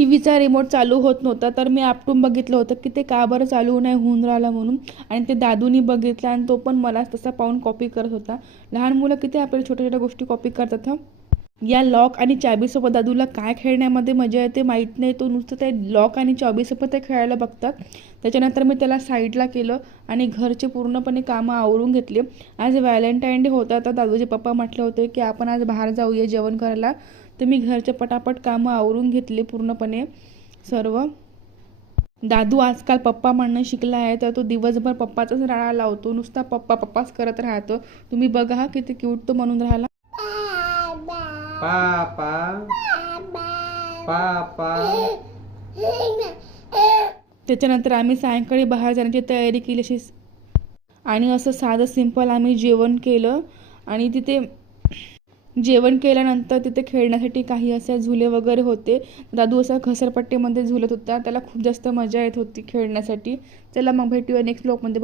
टीव्हीचा रिमोट चालू होत नव्हता, तर मी आपटून बघितलं होतं की ते का बरं चालू नाही होऊन राहिलं म्हणून. आणि ते दादूनी बघितलं आणि तो पण मला तसा पाहून कॉपी करत होता. लहान मुलं किती आपल्या छोट्या छोट्या गोष्टी कॉपी करतात हं. या लॉक आणि चाबीसोबत दादूला काय खेळण्यामध्ये मजा येते माहीत नाही. तो नुसतं ते लॉक आणि चाबीसोबत ते खेळायला बघतात. त्याच्यानंतर मी त्याला साईडला केलं आणि घरचे पूर्णपणे कामं आवरून घेतले. आज व्हॅलेंटाईन डे होता, तर दादूचे पप्पा म्हटले होते की आपण आज बाहेर जाऊया जेवण करायला. तर मी घरचे पटापट कामं आवरून घेतले पूर्णपणे सर्व. दादू आजकाल पप्पा म्हणणं शिकला आहे, तर तो दिवसभर पप्पाचाच राडा लावतो. नुसता पप्पा पप्पाच करत राहतो. तुम्ही बघा हा किती क्यूट तो म्हणून राहिला. पापा पापा. त्याच्यानंतर आम्ही सायंकाळी बाहेर जाण्याची तयारी केली अशी. आणि असं साधं सिंपल आम्ही जेवण केलं. आणि तिथे जेवण केल्यानंतर तिथे खेळण्यासाठी काही असे झुले वगैरे होते. दादू असा घसरपट्टीमध्ये झुलत होता, त्याला खूप जास्त मजा येत होती खेळण्यासाठी. चला मग भेटूया नेक्स्ट ब्लॉगमध्ये.